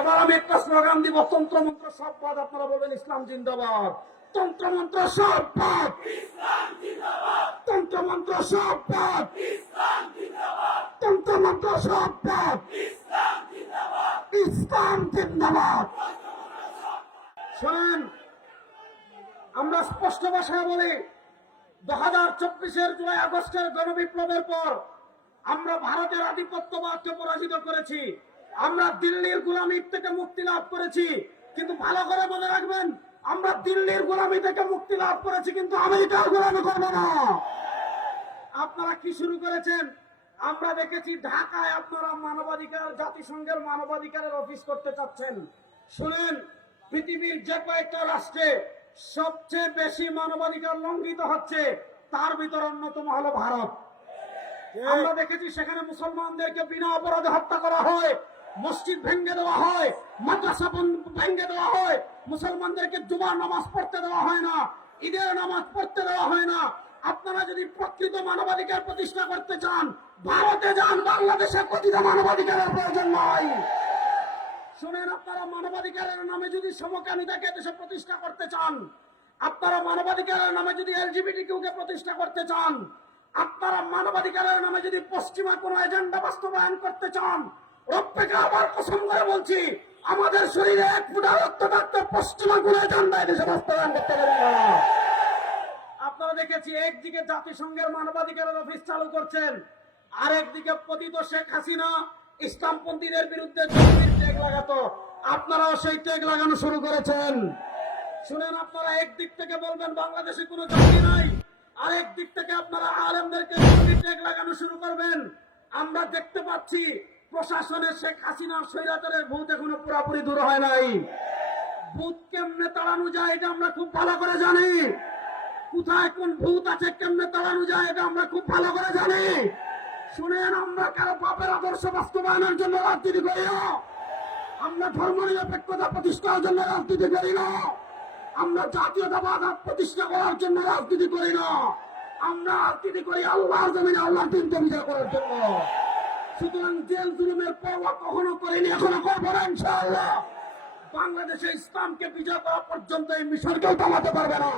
এবার আমি একটা স্লোগান দিব তন্ত্র মন্ত্র সব পদ আপনারা বলবেন ইসলাম জিন্দাবাদ তন্ত্র মন্ত্র সব পদ তন্ত্র মন্ত্র সব পদ তন্ত্র মন্ত্র সব পদ ইসলাম জিন্দাবাদ শোনেন আমরা স্পষ্ট ভাষায় বলি দু হাজার চব্বিশের জুলাই আগস্টের গণবিপ্লবের পর আমরা ভারতের আধিপত্যবাদকে পরাজিত করেছি আমরা দিল্লির গোলামির থেকে মুক্তি লাভ করেছি কিন্তু ভালো করে মনে রাখবেন আমরা দিল্লির গোলামি থেকে মুক্তি লাভ করেছি কিন্তু আমেরিকার গোলামি করবো না আপনারা কি শুরু করেছেন আমরা দেখেছি ঢাকায় আপনারা মানবাধিকার জাতিসংঘের মানবাধিকারের অফিস করতে চাচ্ছেন শুনেন পৃথিবীর যে কয়েকটা রাষ্ট্রে সবচেয়ে বেশি মানবাধিকার লঙ্ঘিত হচ্ছে তার ভিতর অন্যতম হলো ভারত আমরা দেখেছি সেখানে মুসলমানদেরকে বিনা অপরাধে হত্যা করা হয় মসজিদ ভেঙ্গে দেওয়া হয় মাদ্রাসা ভেঙ্গে দেওয়া হয় মুসলমানদেরকে জুমার নামাজ পড়তে দেওয়া হয় না ঈদের নামাজ পড়তে দেওয়া হয় না আপনারা যদি প্রকৃত মানবাধিকার প্রতিষ্ঠা করতে চান ভারতে যান বাংলাদেশে কথিত মানবাধিকারের প্রয়োজন নাই শুনেন আপনারা মানবাধিকারের নামে যদি সমকামিতাকে দেশে প্রতিষ্ঠা করতে চান আপনারা মানবাধিকারের নামে যদি এলজিবিটি কিউকে প্রতিষ্ঠা করতে চান আপনারা মানবাধিকারের নামে যদি পশ্চিমা কোনো এজেন্ডা বাস্তবায়ন করতে চান রপ্পেকে আবার কসম করে বলছি আমাদের শরীরে এক ফুটা রক্ত থাকতে পশ্চিমা গুলে করতে পারে আপনারা দেখেছি একদিকে জাতিসংঘের মানবাধিকারের অফিস চালু করছেন আরেকদিকে পতিত শেখ হাসিনা ইসলামপন্থীদের বিরুদ্ধে ট্যাগ লাগাতো আপনারাও সেই ট্যাগ লাগানো শুরু করেছেন শুনেন আপনারা একদিক থেকে বলবেন বাংলাদেশে কোনো জাতি নাই আরেক দিক থেকে আপনারা আলেমদেরকে ট্যাগ লাগানো শুরু করবেন আমরা দেখতে পাচ্ছি প্রশাসনের শেখ হাসিনা স্বৈরাচারের ভূত এখনো পুরাপুরি দূর হয় নাই ভূত কেমনে তাড়ানো যায় এটা আমরা খুব ভালো করে জানি কোথায় কোন ভূত আছে কেমনে তাড়ানো যায় এটা আমরা খুব ভালো করে জানি শুনেন আমরা কারো বাপের আদর্শ বাস্তবায়নের জন্য রাজনীতি করি না আমরা ধর্ম নিরপেক্ষতা প্রতিষ্ঠার জন্য রাজনীতি করি না আমরা জাতীয়তাবাদ প্রতিষ্ঠা করার জন্য রাজনীতি করি না আমরা রাজনীতি করি আল্লাহর জমিনে আল্লাহ দিন জমিদার করার জন্য সুতরাং জেল জুলুমের পর্বা কখনো করিনি এখনো করবো না ইনশাআল্লাহ বাংলাদেশে ইসলামকে বিজয় করা পর্যন্ত এই মিশনকেও থামাতে পারবে না